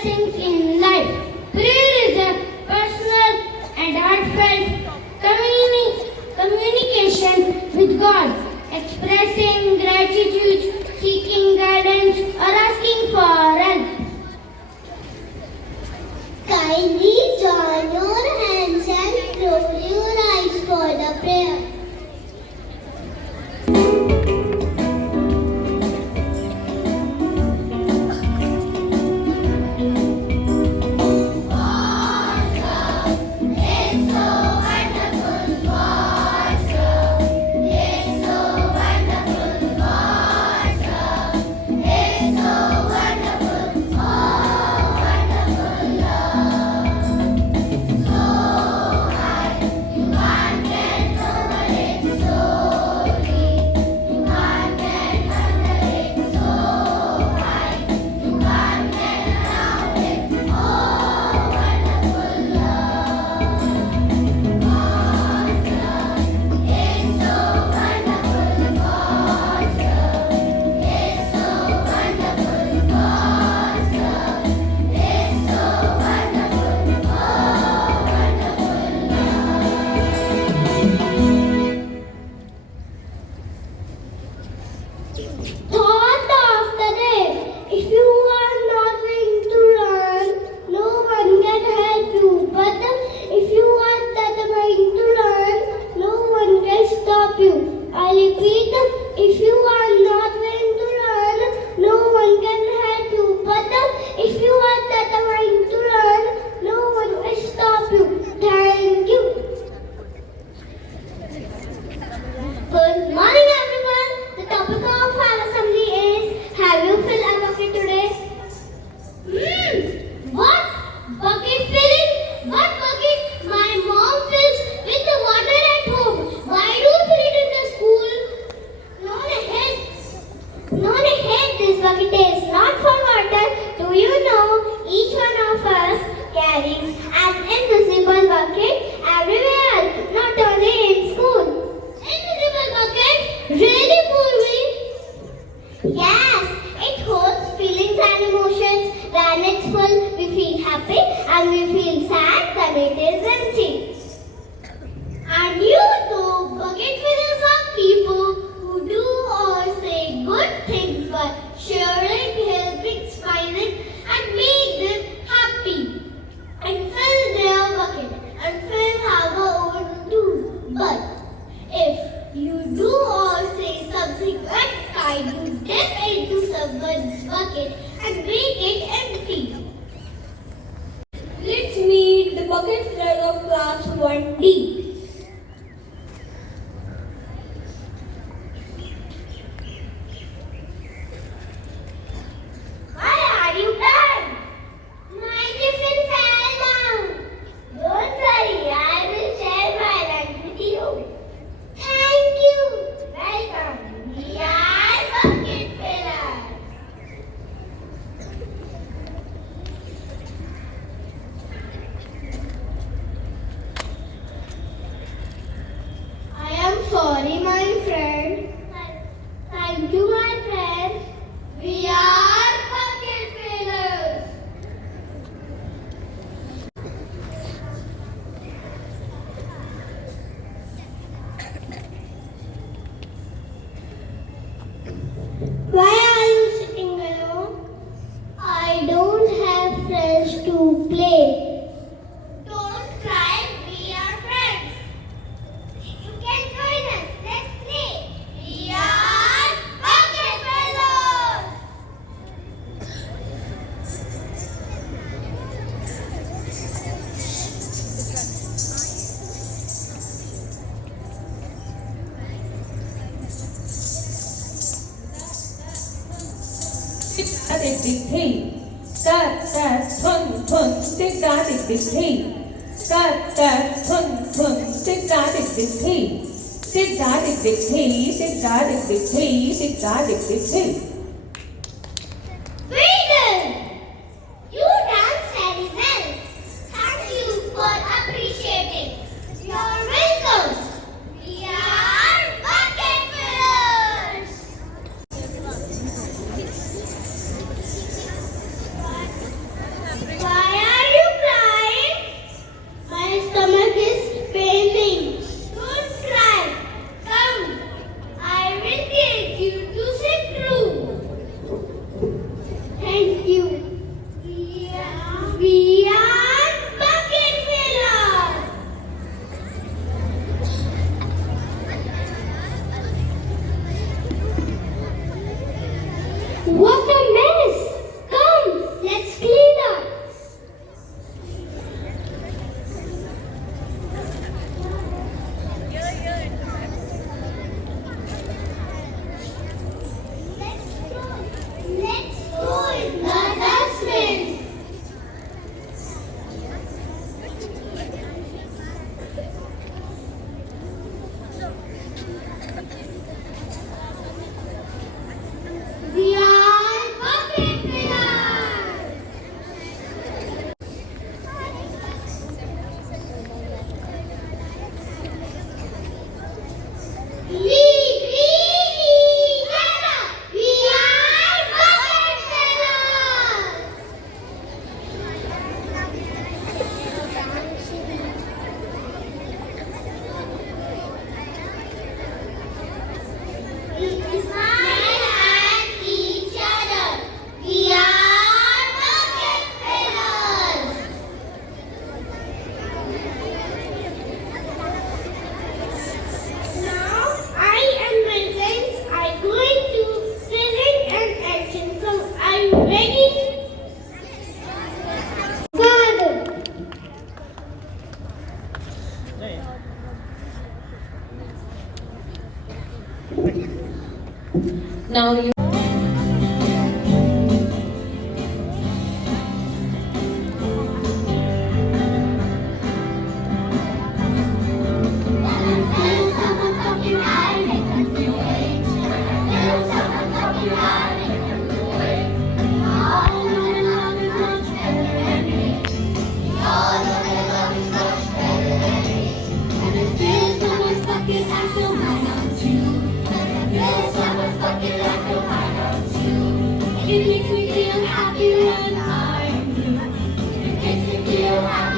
blessings in life. Prayer is a personal and heartfelt communication with God, expressing gratitude, seeking guidance, or asking for help. Kindly join your hands and close your eyes for the prayer. Thought of the day. If you are not going to learn, no one can help you. But if you are determined to learn, no one can stop you. I repeat, if you are not going to learn, no one can help you. But if you are determined to learn, no one can stop you. Thank you. Good morning, everyone. The topic of our assembly is, have you filled a bucket today? What? Bucket filling? What bucket? My mom fills with the water at home. Why do you put it in the school? Not ahead. This bucket is not for water. Do you know each one of us carries an invisible bucket everywhere, not only in school. Invisible bucket? Really, Purvi? Yes, it holds feelings and emotions. When it's full, we feel happy, and we feel sad when it is empty. And you know, bucket fillers are people who do or say good things, but sharing, helping, smiling, and make them happy. And fill their bucket, and fill our own too. But if you do or say something unkind, you dip into someone's bucket and make it empty. Let's meet the bucket filler of class 1D. Why are you done? My tiffin fell down. Don't worry, I will share my lunch with you. Thank you. Welcome. We are bucket fillers. I am sorry, my friend. Thank you, my friend. We are bucket fillers. Why are you sitting alone? I don't have friends to play. Don't cry, we are friends. You can join us, let's play. We are bucket fillers. Big tree. Thun thun, tick da big tree. Thun thun, tick da big tree. Tick da big tree, tick da big tree, tick da big tree. Freedom! You dance very well. Thank you for appreciating. You're welcome. We are bucket fillers. It makes me feel happy when I'm blue. It makes me feel happy